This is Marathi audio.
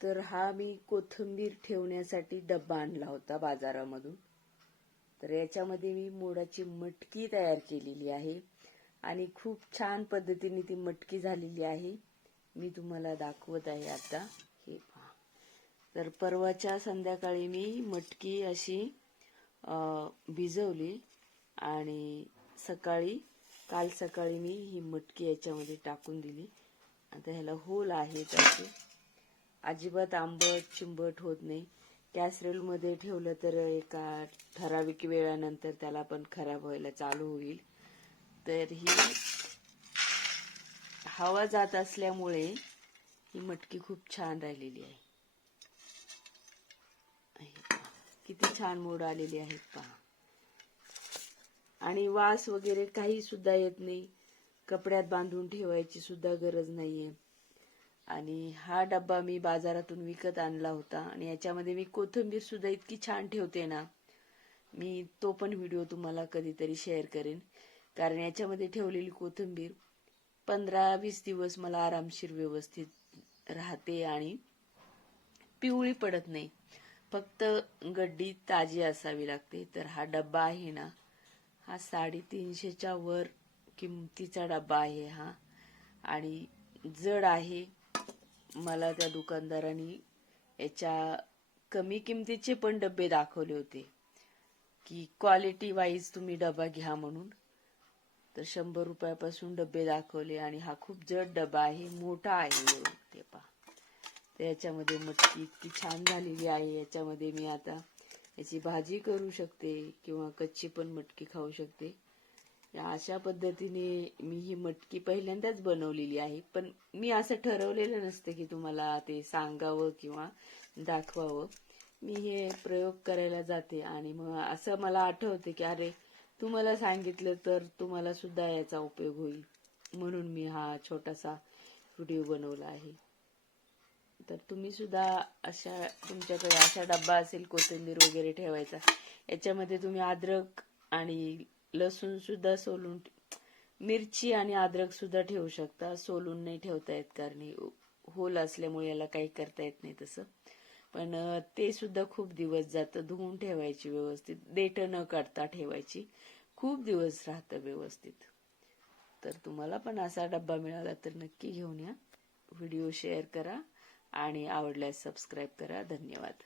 तर हा मी कोथिंबीर ठेवण्यासाठी डब्बा आणला होता बाजारामधून. तर याच्यामध्ये मी मोडाची मटकी तयार केलेली आहे आणि खूप छान पद्धतीने ती मटकी झालेली आहे. मी तुम्हाला दाखवत आहे आता. हे पहा. तर परवाच्या संध्याकाळी मी मटकी अशी भिजवली आणि काल सकाळी मी ही मटकी याच्यामध्ये टाकून दिली. आता ह्याला होल आहे त्याचे, अजिबात आंबट चिंबट होत नाही. कॅसरोल मध्ये ठेवलं तर एका ठराविक वेळानंतर त्याला पण खराब व्हायला चालू होईल. तर ही हवा जात असल्यामुळे ही मटकी खूप छान राहिलेली आहे. किती छान मोड आलेली आहेत पहा. आणि वास वगैरे काही सुद्धा येत नाही. कपड्यात बांधून ठेवायची सुद्धा गरज नाहीये. आणि हा डब्बा मी बाजारातून विकत आणला होता आणि याच्यामध्ये मी कोथिंबीर सुद्धा इतकी छान ठेवते ना, मी तो पण व्हिडिओ तुम्हाला कधीतरी शेअर करेन. कारण याच्यामध्ये ठेवलेली कोथिंबीर 15-20 दिवस मला आरामशीर व्यवस्थित राहते आणि पिवळी पडत नाही. फक्त गड्डी ताजी असावी लागते. तर हा डब्बा आहे ना, हा 350च्या वर किमतीचा डब्बा आहे हा, आणि जड आहे. मला त्या दुकानदारांनी याच्या कमी किमतीचे पण डब्बे दाखवले होते की क्वालिटी वाईज तुम्ही डबा घ्या म्हणून. तर 100 रुपयापासून डबे दाखवले आणि हा खूप जड डबा आहे, मोठा आहे. ते पहा. तर याच्यामध्ये मटकी इतकी छान झालेली आहे. याच्यामध्ये मी आता याची भाजी करू शकते किंवा कच्ची पण मटकी खाऊ शकते. अशा पद्धतीने मी ही मटकी पहिल्यांदाच बनवलेली आहे. पण मी असं ठरवलेलं नसतं की तुम्हाला ते सांगावं किंवा दाखवावं. मी हे प्रयोग करायला जाते आणि मग असं मला आठवते की अरे, तुम्हाला सांगितलं तर तुम्हाला सुद्धा याचा उपयोग होईल, म्हणून मी हा छोटासा व्हिडिओ बनवला आहे. तर तुम्ही सुद्धा तुमच्याकडे अशा डब्बा असेल कोथिंबीर वगैरे ठेवायचा, याच्यामध्ये तुम्ही अद्रक आणि लसूण सुद्धा सोलून, मिरची आणि अद्रक सुद्धा ठेवू शकता. सोलून नाही ठेवता येत कारण होल असल्यामुळे याला काही करता येत नाही तसं. पण ते सुद्धा खूप दिवस जातं. धुवून ठेवायची व्यवस्थित, देठ न काढता ठेवायची, खूप दिवस राहतं व्यवस्थित. तर तुम्हाला पण असा डब्बा मिळाला तर नक्की घेऊन या. व्हिडिओ शेअर करा आणि आवडल्यास सबस्क्राईब करा. धन्यवाद.